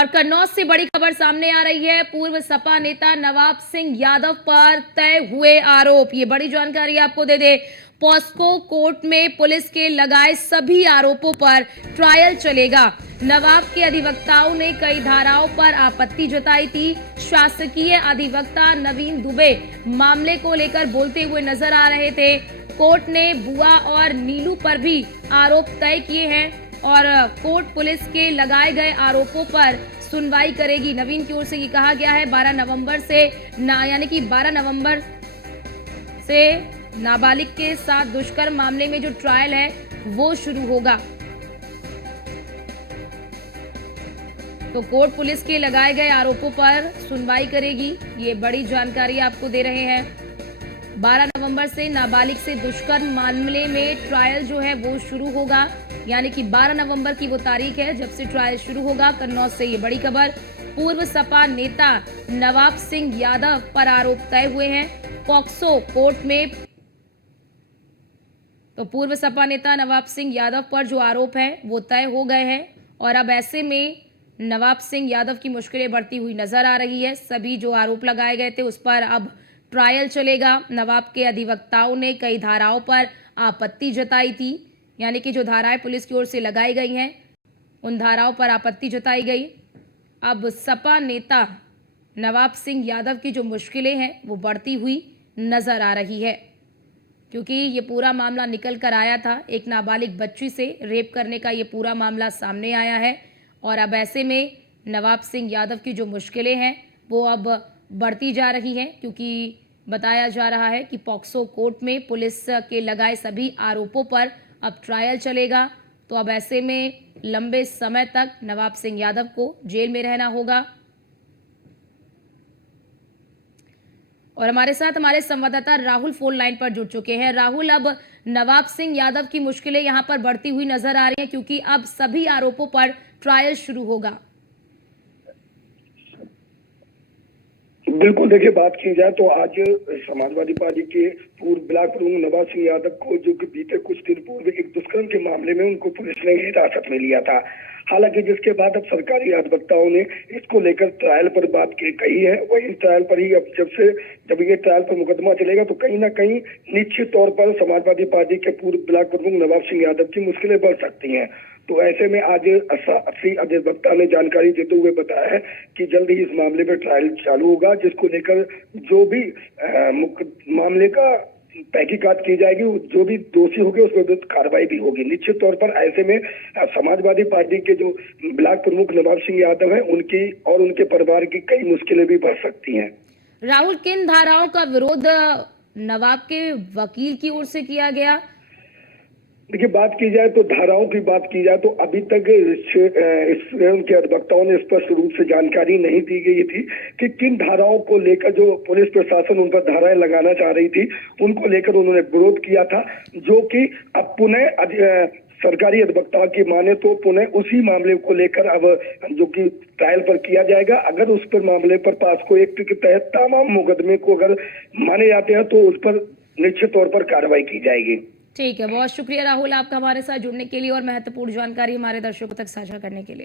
और कन्नौज से बड़ी खबर सामने आ रही है। पूर्व सपा नेता नवाब सिंह यादव पर तय हुए आरोप। ये बड़ी जानकारी आपको दे दे। पॉस्को कोर्ट में पुलिस के लगाए सभी आरोपों पर ट्रायल चलेगा। नवाब के अधिवक्ताओं ने कई धाराओं पर आपत्ति जताई थी। शासकीय अधिवक्ता नवीन दुबे मामले को लेकर बोलते हुए नजर आ रहे थे। कोर्ट ने बुआ और नीलू पर भी आरोप तय किए हैं और कोर्ट पुलिस के लगाए गए आरोपों पर सुनवाई करेगी। नवीन की ओर से ये कहा गया है 12 नवंबर से यानी कि 12 नवंबर से नाबालिग के साथ दुष्कर्म मामले में जो ट्रायल है वो शुरू होगा। तो कोर्ट पुलिस के लगाए गए आरोपों पर सुनवाई करेगी। ये बड़ी जानकारी आपको दे रहे हैं। 12 नवंबर से नाबालिग से दुष्कर्म मामले में ट्रायल जो है वो शुरू होगा, यानी कि 12 नवंबर की वो तारीख है जब से ट्रायल शुरू होगा। कन्नौज से ये बड़ी खबर। पूर्व सपा नेता नवाब सिंह यादव पर आरोप तय हुए हैं पॉक्सो कोर्ट में। तो पूर्व सपा नेता नवाब सिंह यादव पर जो आरोप है वो तय हो गए हैं और अब ऐसे में नवाब सिंह यादव की मुश्किलें बढ़ती हुई नजर आ रही है। सभी जो आरोप लगाए गए थे उस पर अब ट्रायल चलेगा। नवाब के अधिवक्ताओं ने कई धाराओं पर आपत्ति जताई थी, यानी कि जो धाराएं पुलिस की ओर से लगाई गई हैं उन धाराओं पर आपत्ति जताई गई। अब सपा नेता नवाब सिंह यादव की जो मुश्किलें हैं वो बढ़ती हुई नजर आ रही है, क्योंकि ये पूरा मामला निकल कर आया था। एक नाबालिग बच्ची से रेप करने का ये पूरा मामला सामने आया है और अब ऐसे में नवाब सिंह यादव की जो मुश्किलें हैं वो अब बढ़ती जा रही हैं, क्योंकि बताया जा रहा है कि पॉक्सो कोर्ट में पुलिस के लगाए सभी आरोपों पर अब ट्रायल चलेगा। तो अब ऐसे में लंबे समय तक नवाब सिंह यादव को जेल में रहना होगा। और हमारे साथ हमारे संवाददाता राहुल फोन लाइन पर जुड़ चुके हैं। राहुल, अब नवाब सिंह यादव की मुश्किलें यहां पर बढ़ती हुई नजर आ रही हैं, क्योंकि अब सभी आरोपों पर ट्रायल शुरू होगा। बिल्कुल, देखिए, बात की जाए तो आज समाजवादी पार्टी के पूर्व ब्लॉक प्रमुख नवाब सिंह यादव को, जो कि बीते कुछ दिन पूर्व एक दुष्कर्म के मामले में उनको पुलिस ने हिरासत में लिया था। हालांकि जिसके बाद अब सरकारी अधिवक्ताओं ने इसको लेकर ट्रायल पर बात कही है। वही ट्रायल पर ही अब जब ये ट्रायल पर मुकदमा चलेगा तो कहीं ना कहीं निश्चित तौर पर समाजवादी पार्टी के पूर्व ब्लॉक प्रमुख नवाब सिंह यादव की मुश्किलें बढ़ सकती हैं। तो ऐसे में आज अस्सी अधिवक्ता ने जानकारी देते हुए बताया है कि जल्द ही इस मामले में ट्रायल चालू होगा, जिसको लेकर जो भी मामले का तहकीकात की जाएगी, जो भी दोषी होंगे उस पर कार्रवाई भी होगी निश्चित तौर पर। ऐसे में समाजवादी पार्टी के जो ब्लॉक प्रमुख नवाब सिंह यादव हैं उनकी और उनके परिवार की कई मुश्किलें भी बढ़ सकती हैं। राहुल, किन धाराओं का विरोध नवाब के वकील की ओर से किया गया? देखिए, बात की जाए तो धाराओं की बात की जाए तो अभी तक उनके अधिवक्ताओं ने स्पष्ट रूप से जानकारी नहीं दी गई थी कि किन धाराओं को लेकर जो पुलिस प्रशासन उन पर धाराएं लगाना चाह रही थी उनको लेकर उन्होंने विरोध किया था, जो कि अब पुनः सरकारी अधिवक्ता की माने तो पुनः उसी मामले को लेकर अब जो कि ट्रायल पर किया जाएगा। अगर उस पर मामले पर पॉस्को एक्ट के तहत तमाम मुकदमे को अगर माने जाते हैं तो उस पर निश्चित तौर पर कार्रवाई की जाएगी। ठीक है, बहुत शुक्रिया राहुल आपका हमारे साथ जुड़ने के लिए और महत्वपूर्ण जानकारी हमारे दर्शकों तक साझा करने के लिए।